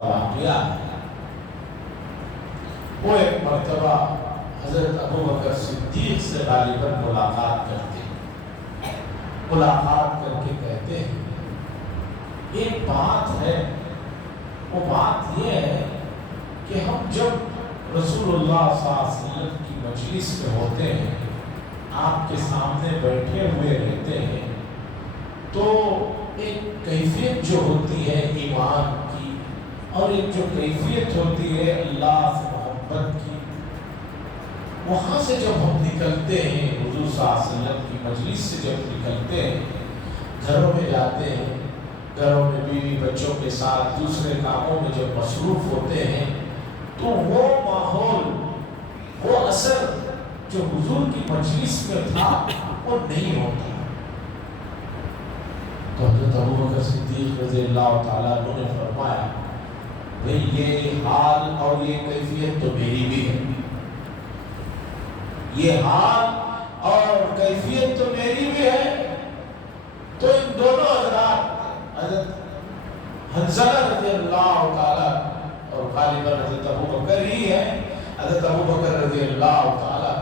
واقعہ وہ ایک مرتبہ حضرت ابو بکر صدیق سے غالباً ملاقات کر کے کہتے ہیں ایک بات ہے، وہ بات یہ ہے کہ ہم جب رسول اللہ صلی اللہ علیہ وسلم کی مجلس میں ہوتے ہیں، آپ کے سامنے بیٹھے ہوئے رہتے ہیں، تو ایک کیفیت جو ہوتی ہے ایمان کی اور ایک جو کیفیت ہوتی ہے اللہ سے محبت کی، وہاں سے جب ہم نکلتے ہیں حضور صلی اللہ علیہ وسلم کی مجلس سے جب نکلتے ہیں، گھروں میں جاتے ہیں، گھروں میں بیوی بچوں کے ساتھ دوسرے کاموں میں جب مصروف ہوتے ہیں، تو وہ ماحول، وہ اثر جو حضور کی مجلس میں تھا وہ نہیں ہوتا۔ تو حضرت ابو بکر صدیق رضی اللہ تعالیٰ عنہ نے فرمایا، بھئی یہ حال اور یہ کیفیت تو میری بھی ہے، یہ حال اور کیفیت تو میری بھی ہے۔ تو ان دونوں حضرات، حضرت حنظلہ رضی اللہ تعالیٰ اور غالباً حضرت ابو بکر ہی ہے، حضرت ابو بکر رضی اللہ تعالیٰ،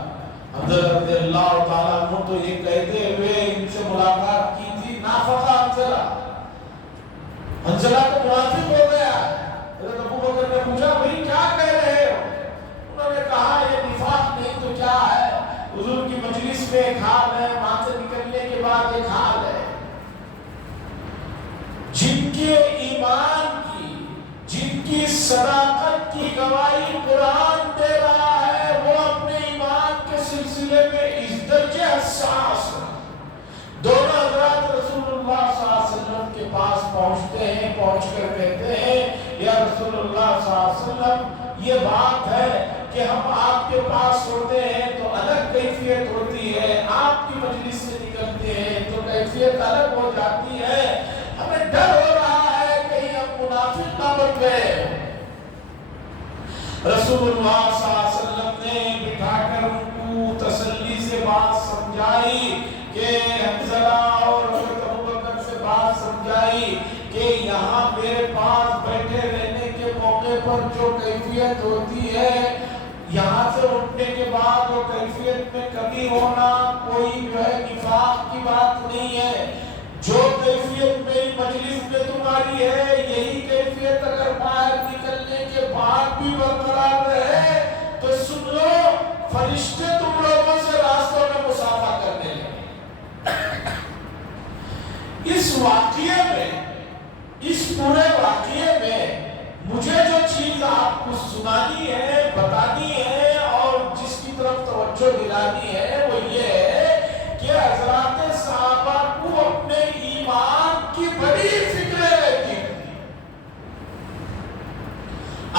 حنظلہ رضی اللہ تعالیٰ عنہ تو یہ کہتے ہوئے ان سے ملاقات کی تھی، نافقہ حنظلہ، حنظلہ تو منافق ہو گیا۔ حضرت ابو بکر نے پوچھا، بھئی کیا کہہ رہے ہو؟ انہوں نے کہا یہ نفاق نہیں تو کیا ہے، حضور کی مجلس میں ایک حال ہے، وہاں سے نکلنے کے بعد ایک حال ہے۔ جن کے ایمان کی، جن کی صداقت کی گواہی قرآن دے رہا ہے، وہ اپنے ایمان کے سلسلے میں اس درجے حساس ہیں۔ دونوں حضرات رسول اللہ صلی اللہ علیہ وسلم کے پاس پہنچتے ہیں، پہنچ کر کہتے ہیں، یا رسول اللہ صلی اللہ علیہ وسلم، یہ بات ہے کہ ہم آپ کے پاس ہوتے ہیں تو الگ کیفیت ہوتی ہے، آپ کی مجلس سے نکلتے ہیں تو کیفیت الگ ہو جاتی ہے، ہمیں ڈر ہو رہا ہے کہیں ہم منافق نہ بن گئے۔ رسول اللہ صلی اللہ علیہ وسلم نے بٹھا کر ان کو تسلی سے بات سمجھائی کہ حنظلہ اور حضرت ابو بکر سے بات سمجھائی کہ یہاں میرے پاس بیٹھے رہنے کے موقع پر جو کیفیت ہوتی ہے، یہاں سے اٹھنے کے بعد وہ کیفیت میں کمی ہونا کوئی جو ہے نفاق کی بات نہیں ہے۔ جو کیفیت میری مجلس میں تمہاری ہے، یہی کیفیت اگر باہر نکلنے کے بعد بھی برقرار رہے تو سن لو، فرشتے تم لوگوں سے راستوں میں مصافحہ کرنے لگے۔ اس واقعے میں، اس پورے واقعے میں مجھے جو چیز آپ کو سنانی ہے، بتانی ہے اور جس کی طرف توجہ دلانی ہے وہ یہ ہے کہ حضرات صحابہ کو اپنے ایمان کی بڑی فکر رہتی تھی،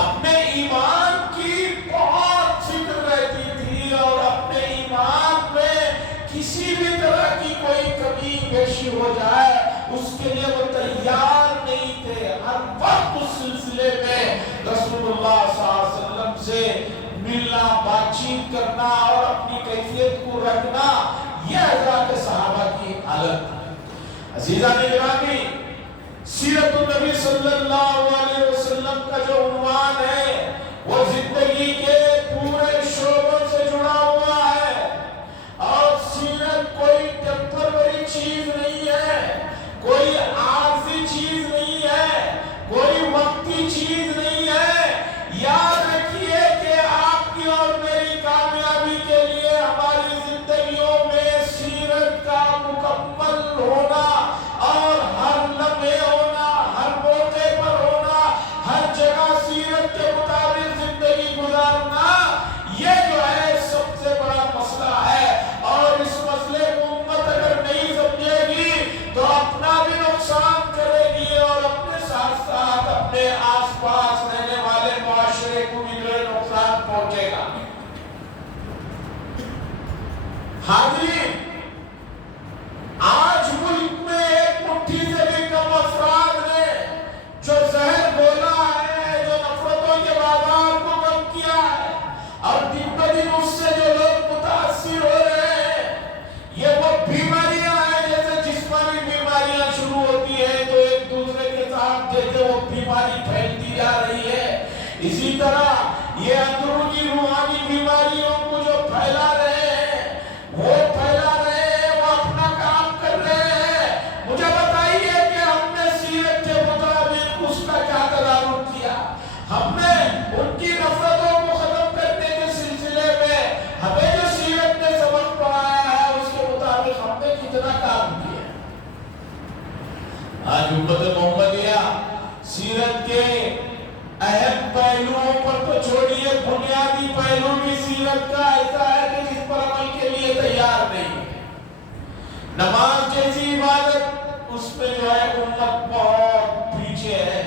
اپنے ایمان کی بہت فکر رہتی تھی، اور اپنے ایمان میں کسی بھی طرح کی کوئی کمی بیشی ہو جائے اس کے لیے وہ تیار نہیں تھے۔ ہر وقت اس سلسلے میں رسول اللہ صلی اللہ علیہ وسلم سے ملنا، بات چیت کرنا اور اپنی کیفیت کو رکھنا، یہ حضرات صحابہ کی حالت ہے۔ عزیزان گرامی، سیرت النبی صلی اللہ علیہ وسلم کا جو عنوان ہے وہ زندگی کے پورے شعبوں سے جڑا ہوا ہے، اور سیرت کوئی ٹیمپرری چیز نہیں ہے، کوئی عارضی چیز نہیں ہے، کوئی وقتی چیز نہیں ہے۔ یاد رکھیے کہ آپ کی اور میری کامیابی کے لیے ہماری زندگیوں میں سیرت کا مکمل ہونا اور ہر لمحے ہونا، ہر موقع پر ہونا اسی طرح یہ اندرونی روحانی بیماریوں کو جو پھیلا رہے ہیں وہ پھیلا رہے ہیں، وہ اپنا کام کر رہے ہیں۔ مجھے بتائیے کہ ہم نے سیرت کے مطابق اس کا کیا تدارک کیا؟ ہم نے ان کی نفرتوں کو ختم کرنے کے سلسلے میں ہمیں جو سیرت نے سبق پڑھایا ہے اس کے مطابق ہم نے کتنا کام کیا؟ آج امت محمدیہ سیرت کے اہم پہلوؤں پر تو چھوڑیے، بنیادی پہلو بھی سیرت کا ایسا ہے کہ جس پر عمل کے لیے تیار نہیں ہے۔ نماز جیسی عبادت اس میں جو ہے امت بہت پیچھے ہے۔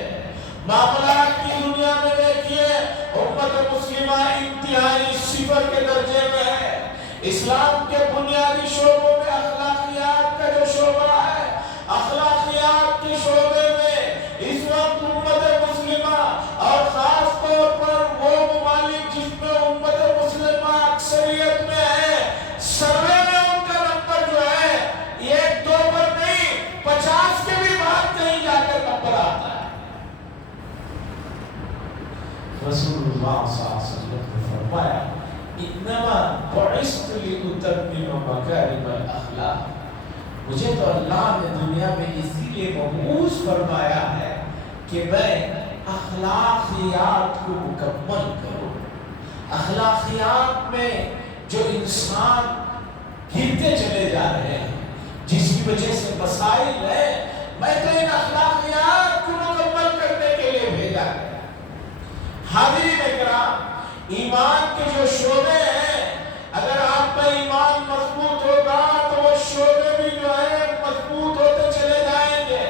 معاملات کی دنیا میں دیکھیے امت مسلمہ انتہائی صفر کے درجے میں ہے۔ اسلام کے بنیادی شعبوں میں اخلاقیات کا جو شعبہ ہے، اخلاقیات کے شعبے میں اس وقت امت مسلمہ اور خاص طور پر وہ ممالک جس میں امت مسلمہ اکثریت میں ہے، سروے میں ان کا نمبر جو ہے 1-2 پر نہیں 50 کے بھی بعد کہیں جا کر نمبر آتا ہے۔ رسول اللہ صلی اللہ علیہ وسلم نے فرمایا انما بعثت لاتمم مکارم الاخلاق، مجھے تو اللہ نے دنیا میں اسی لیے مبعوث فرمایا ہے کہ میں اخلاقیات کو مکمل کروں۔ اخلاقیات میں جو انسان گرتے چلے جا رہے ہیں، جس کی وجہ سے مسائل ہیں، میں تو ان اخلاقیات کو مکمل کرنے کے لیے بھیجا ہے۔ حاضرین اکرام، ایمان کے جو شعبے ہیں، اگر آپ کا ایمان مضبوط ہوگا تو وہ شعبے بھی جو ہے مضبوط ہوتے چلے جائیں گے۔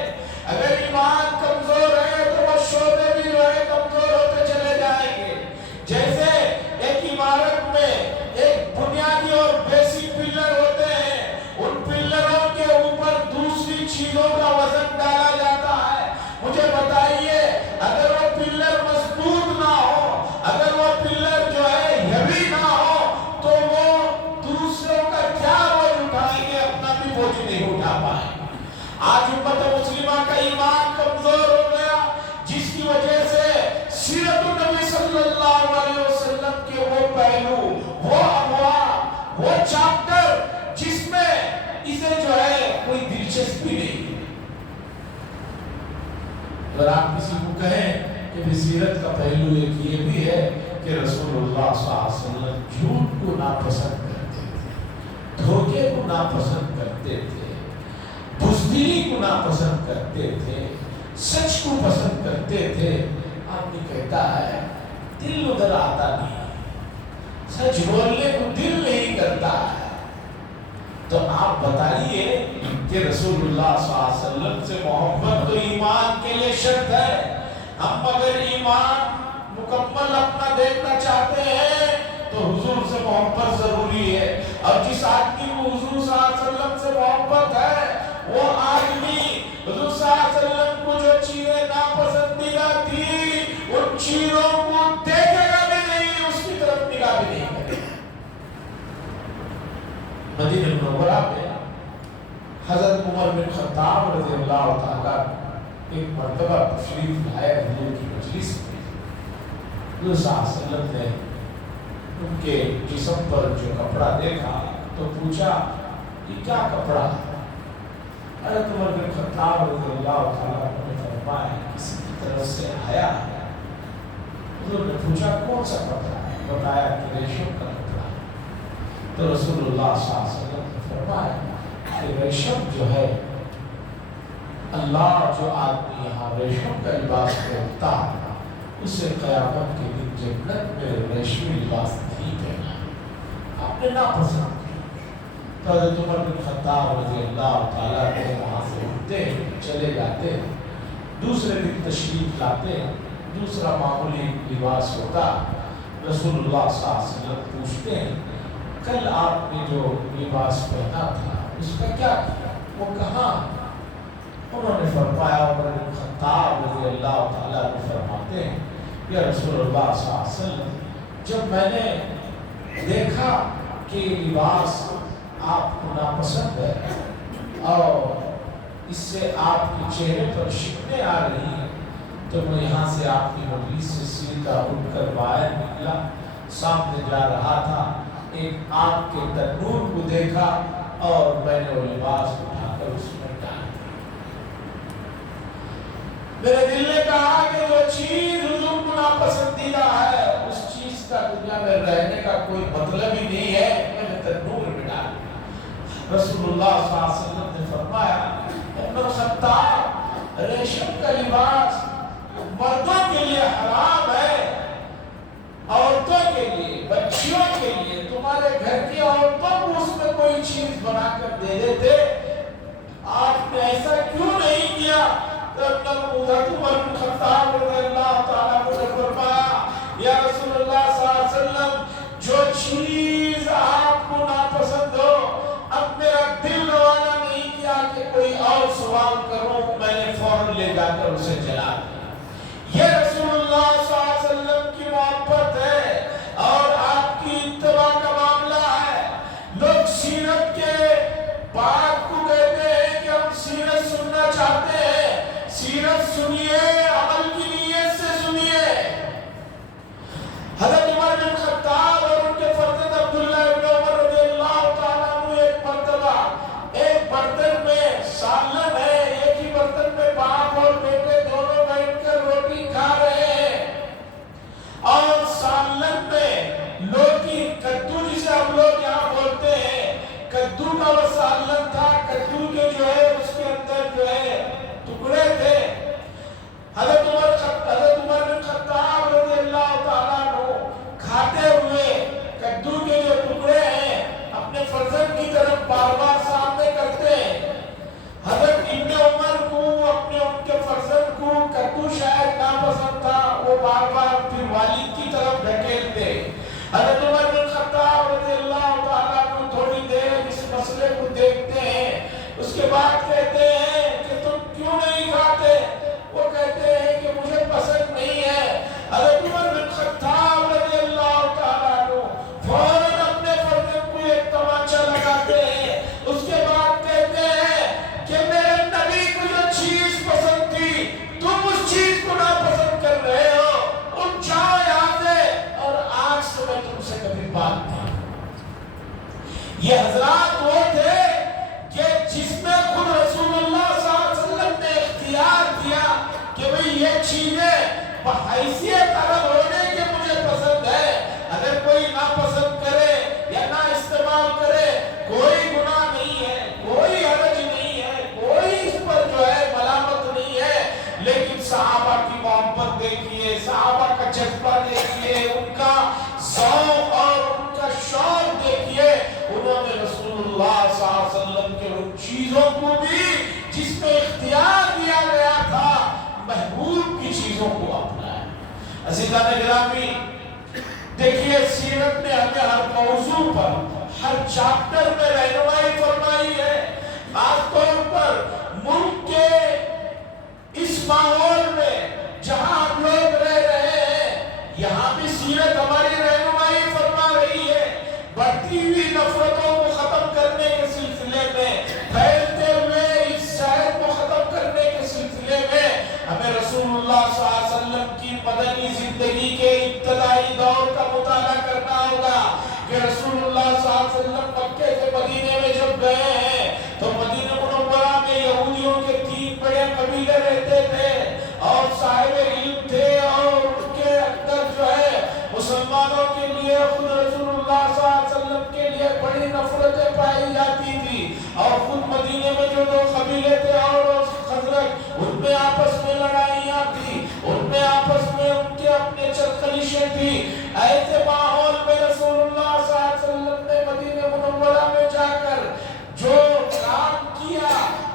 اگر ایمان کمزور ہے تو وہ شعبے بھی جو ہے کمزور ہوتے چلے جائیں گے۔ جیسے ایک عمارت میں ایک بنیادی اور بیسک پلر ہوتے ہیں، ان پلروں کے اوپر دوسری چیزوں کا وزن ڈالا جاتا ہے۔ مجھے بتائیے اگر وہ پلر مضبوط نہ ہو، اگر وہ پلر جو ہے ہیوی نہ ہو تو وہ دوسروں کا کیا بوجھ اٹھائیں گے، اپنا بھی بوجھ نہیں اٹھا پائیں گے۔ آج امت مسلمہ کا ایمان کمزور ہو گیا، جس کی وجہ سے سیرت النبی صلی اللہ علیہ وسلم کے وہ پہلو، وہ ابواب، وہ چاپٹر جس میں اسے جو ہے کوئی دلچسپی نہیں۔ اگر آپ کسی کو کہیں کہ سیرت کا پہلو ایک یہ بھی ہے کہ رسول اللہ صلی اللہ علیہ وسلم جھوٹ کو ناپسند کرتے تھے، دھوکے کو ناپسند کرتے تھے، بزدلی کو ناپسند کرتے تھے، سچ کو پسند کرتے تھے، آدمی کہتا ہے دل ادھر آتا نہیں، سچ بولنے کو دل نہیں کرتا ہے۔ تو آپ بتائیے کہ رسول اللہ صلی اللہ علیہ وسلم سے محبت تو ایمان کے لیے شرط ہے۔ ہم اگر ایمان مکمل اپنا دیکھنا چاہتے ہیں تو حضور سے محبت ضروری ہے، اور جس آدمی کو حضور صلی اللہ علیہ وسلم سے محبت ہے وہ آدمی حضور صلی اللہ علیہ وسلم کو جو چیزیں ناپسندیدہ تھی ان چیزوں کو دیکھے گا بھی نہیں، اس کی طرف نگاہ بھی نہیں کرے گا۔ مدینہ منورہ میں حضرت عمر بن خطاب رضی اللہ تعالیٰ ایک مرتبہ تشریف لائے حضور کی مجلس میں۔ حضور صلی اللہ علیہ وسلم نے ان کے جسم پر جو کپڑا دیکھا تو پوچھا یہ کیا کپڑا ہے؟ حضرت عمر بن خطاب رضی اللہ تعالیٰ نے فرمایا کسی کی طرف سے آیا ہے۔ حضور نے پوچھا کون سا کپڑا ہے؟ بتایا کہ ریشم کا کپڑا ہے۔ تو رسول اللہ صلی اللہ علیہ وسلم نے فرمایا کہ ریشم جو ہے، اللہ جو آدمی یہاں ریشم کا لباس پہنتا ہے اسے قیامت کے دن جنت میں ریشمی لباس نہیں پہنا۔ آپ نے ناپسند کیا۔ تو حضرت عمر بن خطاب رضی اللہ تعالیٰ نے وہاں سے اٹھتے چلے جاتے، دوسرے دن تشریف لاتے، دوسرا معمولی لباس ہوتا۔ رسول اللہ صلی اللہ علیہ وسلم پوچھتے ہیں کل آپ نے جو لباس پہنا تھا اس کا کیا کیا، وہ کہاں؟ انہوں نے فرمایا، عمر بن خطاب رضی اللہ تعالیٰ نے فرماتے ہیں یا رسول اللہ صلی اللہ علیہ وسلم جب میں نے دیکھا کہ لباس آپ کو ناپسند ہے اور اس سے آپ کے چہرے پر شکنیں آ رہی ہیں تو وہ یہاں سے آپ کی مجلس سے سیدھا اٹھ کر باہر نکلا، سامنے جا رہا تھا، ایک آگ کے تنور کو دیکھا اور میں نے وہ لباس اٹھا کر اس میں ڈال دیا۔ میرے دل نے کہا کہ جو چیز حضور کو ناپسندیدہ ہے اس چیز کا دنیا میں رہنے کا کوئی مطلب ہی نہیں ہے، میں نے تنور میں ڈال دیا۔ رسول اللہ صلی اللہ علیہ وسلم نے فرمایا ابن الخطاب، ریشم کا لباس مردوں کے لیے حرام ہے، عورتوں کے لیے، بچیوں کے لیے، تمہارے گھر کی عورتوں کو اس میں کوئی چیز بنا کر دے دیتے، آپ نے ایسا کیوں نہیں کیا؟ حضرت عمر بن خطاب رضی اللہ تعالیٰ عنہ نے فرمایا یا رسول اللہ صلی اللہ علیہ وسلم، جو چیز آپ کو ناپسند ہو، اب میرا دل روانہ نہیں کیا کہ کوئی اور سوال کروں، میں نے فوراً لے جا کر اسے جلا دیا۔ یہ رسول اللہ صلی اللہ علیہ وسلم کی محبت ہے اور آپ کی اتباع کا معاملہ ہے۔ لوگ سیرت کے بات کو کہتے ہیں کہ ہم سیرت سننا چاہتے ہیں، سیرت سنیے، عمل کی نیت سے سنیے۔ حضرت عمر بن خطاب اور ان کے فرزند عبداللہ بن عمر رضی اللہ تعالیٰ عنہ ایک مرتبہ ایک برتن میں سالن ہے، ایک ہی برتن میں باپ اور بیٹے دونوں بیٹھ کر روٹی کھا رہے ہیں، اور سالن میں لوکی، کدو جسے ہم لوگ یہاں بولتے ہیں، کدو کا وہ سالن تھا، کدو کے جو ہے اس کے اندر جو ہے ٹکڑے تھے۔ حضرت عمر بن خطاب رضی اللہ تعالیٰ عنہ کھاتے ہوئے کدو کے جو ٹکڑے ہیں اپنے فرزند کی طرف بار بار سامنے کرتے ہیں۔ حضرت ابن عمر کو اپنے ان کے فرزند کو کدو شاید ناپسند تھا، وہ بار بار پھر والد کی طرف ڈھکیلتے۔ حضرت عمر بن خطاب رضی اللہ تعالیٰ عنہ تھوڑی دیر اس مسئلے کو دیکھتے ہیں، اس کے بعد کہتے ہیں کہ تم کیوں نہیں کھاتے؟ وہ کہتے ہیں کہ مجھے پسند نہیں ہے۔ حضرت عمر بن خطاب رضی اللہ تعالیٰ عنہ فوراً اپنے فرزند کو ایک تماچا لگاتے ہیں، اس کے بعد کہتے ہیں کہ میرے نبی کو جو چیز پسند تھی تم اس چیز کو ناپسند کر رہے ہو، اٹھ جاؤ یہاں سے اور آج سے میں تم سے کبھی بات نہیں۔ یہ حضرات وہ تھے کہ جس میں خود رسول اللہ صلی اللہ علیہ وسلم نے اختیار دیا کہ بھئی یہ چیزیں بحیثیت عرب ہونے کے مجھے پسند ہے، اگر کوئی ناپسند کرے یا نہ استعمال کرے کوئی گناہ نہیں ہے، کوئی حرج نہیں ہے، کوئی اس پر جو ہے ملامت نہیں ہے۔ لیکن صحابہ کی محبت دیکھیے، صحابہ کا جذبہ دیکھیے، ان کا ذوق اور ان کا شوق دیکھیے، انہوں نے رسول اللہ صلی اللہ علیہ وسلم کے ان چیزوں کو بھی جس میں اختیار دیا گیا تھا محبوب کی چیزوں کو اپنایا۔ عزیزان گرامی، دیکھیے سیرت نے ہمیں ہر موضوع پر، ہر چاپٹر میں رہنمائی فرمائی ہے۔ خاص طور پر ملک کے اس ماحول میں جہاں ہم لوگ رہ رہے ہیں، یہاں بھی سیرت ہماری رہنمائی فرما رہی ہے۔ بڑھتی ہوئی نفرتوں کو ختم کرنے کے سلسلے میں، پھیلتے ہوئے اس شہر کو ختم کرنے کے سلسلے میں ہمیں رسول اللہ صلی اللہ علیہ وسلم کی مدنی زندگی کے ابتدائی دور کا مطالعہ کرنا ہوگا کہ رسول اللہ صلی اللہ علیہ وسلم مکے سے مدینے میں جب گئے ہیں تو مدینہ منورہ میں یہودیوں کے 3 بڑے قبیلے رہتے تھے اور صاحب علم تھے، اور ان کے اندر جو ہے مسلمانوں کے لیے خود رسول اللہ صلی اللہ علیہ وسلم کے لیے بڑی نفرتیں پائی جاتی تھی، اور خود مدینے میں جو 2 قبیلے تھے اور خزرج، ان میں آپس میں لڑائیاں تھی، ان میں آپس میں ان کے اپنے چلخلیشیں تھی۔ ایسے ماحول میں رسول اللہ صلی اللہ علیہ وسلم نے مدینہ منورہ میں جا کر جو کام کیا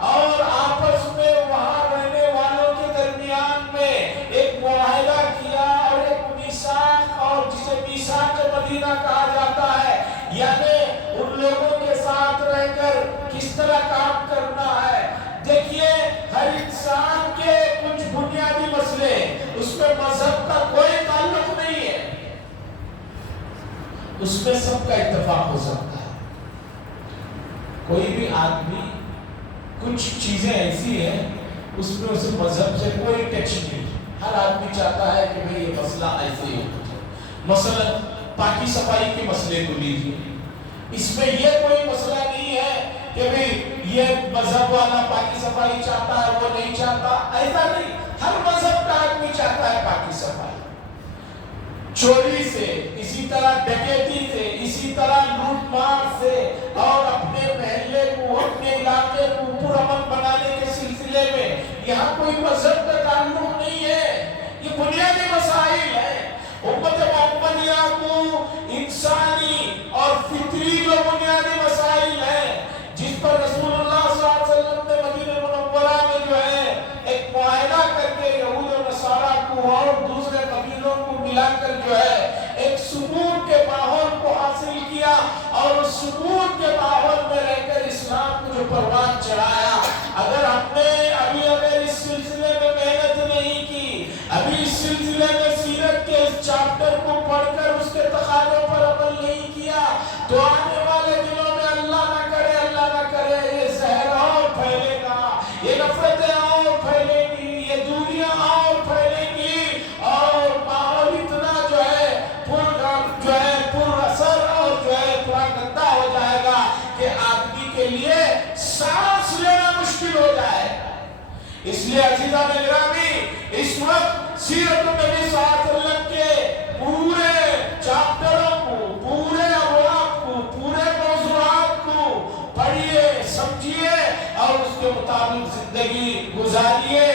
اور آپس میں وہاں رہنے والوں کے درمیان میں ایک معاہدہ کیا اور ایک میثاق، اور جسے میثاق مدینہ کہا جاتا ہے، یعنی ان لوگوں کے ساتھ رہ کر کس طرح کام کرنا ہے۔ دیکھیے ہر انسان کے کچھ بنیادی مسئلے، اس میں مذہب کا کوئی تعلق نہیں ہے، اس میں سب کا اتفاق ہو سکتا ہے۔ کوئی بھی آدمی، کچھ چیزیں ایسی ہیں اس میں اسے مذہب سے کوئی ٹچ نہیں، ہر آدمی چاہتا ہے کہ بھئی یہ مسئلہ ایسے ہی ہوتا ہے. مثلا پاکی صفائی کے مسئلے کو لیجیے، اس میں یہ کوئی مسئلہ نہیں ہے کہ بھئی یہ مذہب والا پاکی صفائی چاہتا ہے وہ نہیں چاہتا، ایسا نہیں. ہر مذہب کا آدمی چاہتا ہے پاکی صفائی. چوری سے، اسی طرح ڈکیتی سے، اسی طرح لوٹ مار سے، اور اپنے محلے کو اپنے علاقے کو پرامن بنانے کے سلسلے میں یہاں کوئی مذہب کا تعلق نہیں ہے. یہ بنیادی مسائل ہیں. امت محمدیہ کو انسانی اور فطری جو بنیادی مسائل ہیں جس پر رسول اللہ صلی اللہ علیہ وسلم نے مدینہ منورہ میں جو ہے ایک معاہدہ کر کے یہود و نصارہ کو اور دوسرے قبیلوں کو ملا کر جو ہے ایک سکون کے ماحول کو حاصل کیا، اور اس سکون کے ماحول میں رہ کر اسلام کو جو پروان چڑھایا. اگر ہم نے ابھی اس سلسلے میں محنت نہیں کی، ابھی اس سلسلے میں سیرت کے اس چاپٹر کو پڑھ کر اس کے تقاضوں پر عمل نہیں کیا، تو آنے والے دنوں میں اللہ نہ کرے یہ زہر اور پھیلے گا، یہ نفرتیں اور پھیلے گی، یہ دوریاں اور پھیلیں گی، اور ماحول اتنا جو ہے پر اثر اور جو ہے پورا گندا ہو جائے گا کہ آدمی کے لیے سانس لینا مشکل ہو جائے گا. اس لیے عزیزان گرامی، اس وقت سیرت النبی صلی اللہ علیہ وسلم کے پورے چاپٹروں کو، پورے ابواب کو، پورے موضوعات کو پڑھیے، سمجھیے اور اس کے مطابق زندگی گزاریے.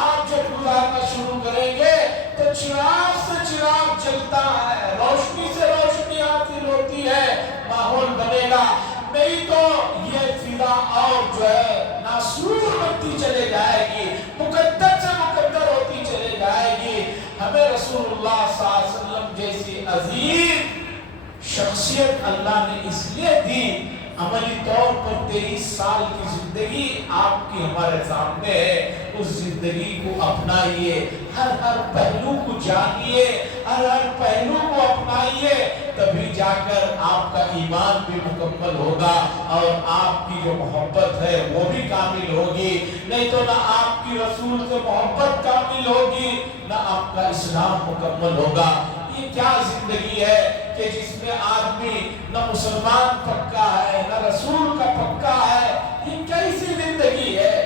آپ جب گزارنا شروع کریں گے تو چراغ سے چراغ جلتا ہے، روشنی سے روشنی حاصل ہوتی ہے، ماحول بنے گا. نہیں تو یہ فضا اور جو ہے ناسور بنتی چلے جائے گی، مقدر سے مقدر ہوتی چلے جائے گی. ہمیں رسول اللہ صلی اللہ علیہ وسلم جیسی عظیم شخصیت اللہ نے اس لیے دی. عملی طور پر 23 سال کی زندگی آپ کی ہمارے سامنے ہے. اس زندگی کو اپنائیے، ہر پہلو کو جانیے، ہر پہلو کو اپنائیے، تبھی جا کر آپ کا ایمان بھی مکمل ہوگا اور آپ کی جو محبت ہے وہ بھی کامل ہوگی. نہیں تو نہ آپ کی رسول سے محبت کامل ہوگی، نہ آپ کا اسلام مکمل ہوگا. یہ کیا زندگی ہے کہ جس میں آدمی نہ مسلمان پکا ہے نہ رسول کا پکا ہے؟ یہ کیسی زندگی ہے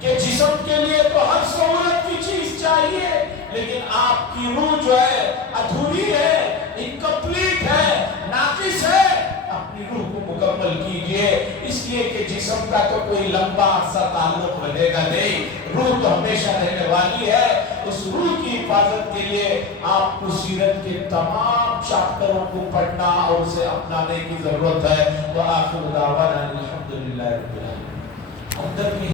کہ جسم کے لیے تو ہر سہولت کی چیز چاہیے، لیکن آپ کی روح جو ہے ادھوری ہے، انکمپلیٹ ہے، ناقص ہے. اپنی روح کو مکمل کیجئے. اس لیے کہ جسم کا تو کوئی لمبا عرصہ تعلق رہے گا نہیں، روح تو ہمیشہ رہنے والی ہے. اس روح کی حفاظت کے لیے آپ کو سیرت کے تمام چاپٹروں کو پڑھنا اور اسے اپنانے کی ضرورت ہے. وآخر دعوانا الحمدللہ رب العالمین.